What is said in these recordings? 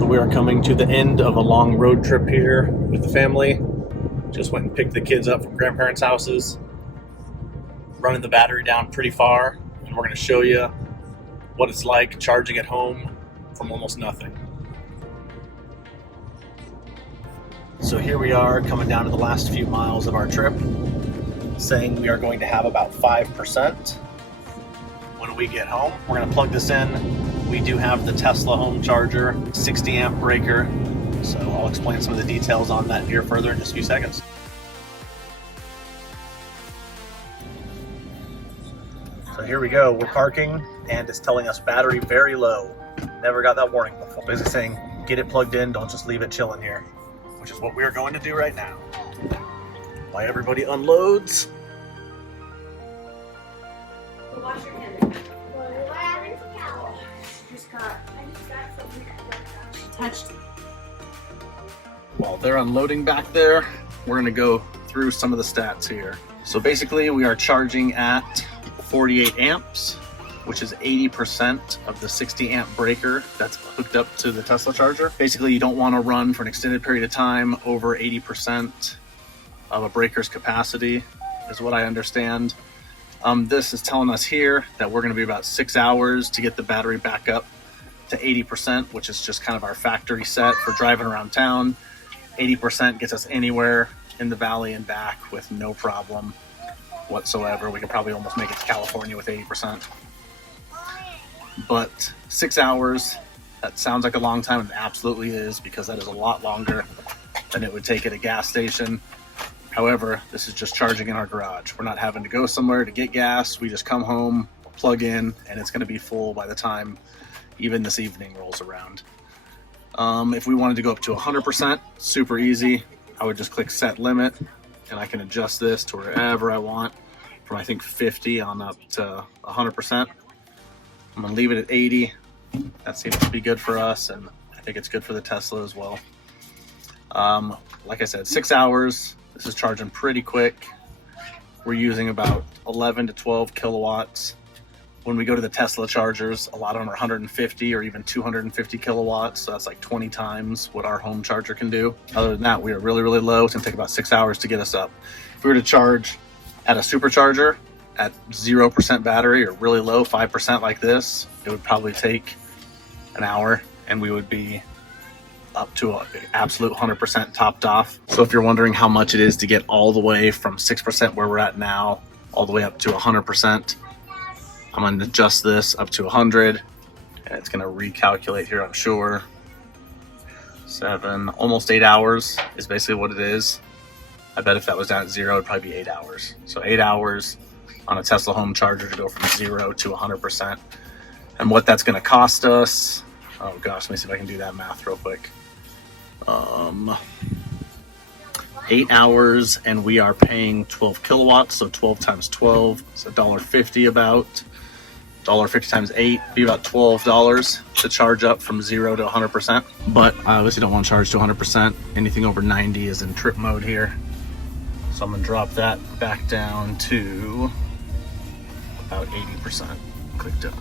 So we are coming to the end of a long road trip here with the family. Just went and picked the kids up from grandparents' houses. Running the battery down pretty far, and we're going to show you what it's like charging at home from almost nothing. So here we are coming down to the last few miles of our trip, saying we are going to have about 5% when we get home. We're going to plug this in. We do have the Tesla home charger, 60 amp breaker. So I'll explain some of the details on that here further in just a few seconds. So here we go, we're parking and it's telling us battery very low. Never got that warning before. Basically saying, get it plugged in, don't just leave it chilling here, which is what we're going to do right now. While everybody unloads. Wash your hands. What happened to towel? I just got something that touched me. While they're unloading back there, we're gonna go through some of the stats here. So basically we are charging at 48 amps, which is 80% of the 60 amp breaker that's hooked up to the Tesla charger. Basically, you don't want to run for an extended period of time over 80% of a breaker's capacity, is what I understand. This is telling us here that we're going to be about 6 hours to get the battery back up to 80%, which is just kind of our factory set for driving around town. 80% gets us anywhere in the valley and back with no problem whatsoever. We could probably almost make it to California with 80%. But 6 hours, that sounds like a long time, and it absolutely is, because that is a lot longer than it would take at a gas station. However, this is just charging in our garage. We're not having to go somewhere to get gas. We just come home, plug in, and it's going to be full by the time even this evening rolls around. If we wanted to go up to 100%, super easy. I would just click set limit, and I can adjust this to wherever I want, from I think 50 on up to 100%. I'm gonna leave it at 80. That seems to be good for us, and I think it's good for the Tesla as well. Like I said, 6 hours. This is charging pretty quick. We're using about 11 to 12 kilowatts. When we go to the Tesla chargers, a lot of them are 150 or even 250 kilowatts. So that's like 20 times what our home charger can do. Other than that, we are really, really low. It's gonna take about 6 hours to get us up. If we were to charge at a supercharger at 0% battery or really low, 5% like this, it would probably take an hour and we would be up to an absolute 100% topped off. So if you're wondering how much it is to get all the way from 6% where we're at now, all the way up to 100%, I'm going to adjust this up to 100, and it's going to recalculate here, I'm sure. 7, almost 8 hours is basically what it is. I bet if that was down at 0, it'd probably be 8 hours. So 8 hours on a Tesla home charger to go from 0 to 100%. And what that's going to cost us, oh gosh, let me see if I can do that math real quick. 8 hours, and we are paying 12 kilowatts, so 12 times 12 is $1.50 about. $1.50 times 8 be about $12 to charge up from 0 to 100%. But I obviously don't want to charge to 100%. Anything over 90 is in trip mode here. So I'm going to drop that back down to about 80%. Click done.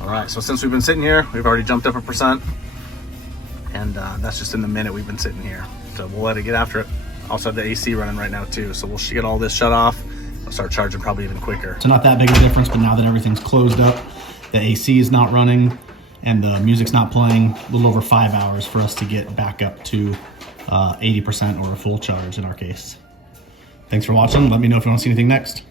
All right, so since we've been sitting here, we've already jumped up 1%. And that's just in the minute we've been sitting here. So we'll let it get after it. Also have the AC running right now too. So we'll get all this shut off. I'll start charging probably even quicker. So not that big of a difference, but now that everything's closed up, the AC is not running and the music's not playing, a little over 5 hours for us to get back up to 80% or a full charge in our case. Thanks for watching. Let me know if you want to see anything next.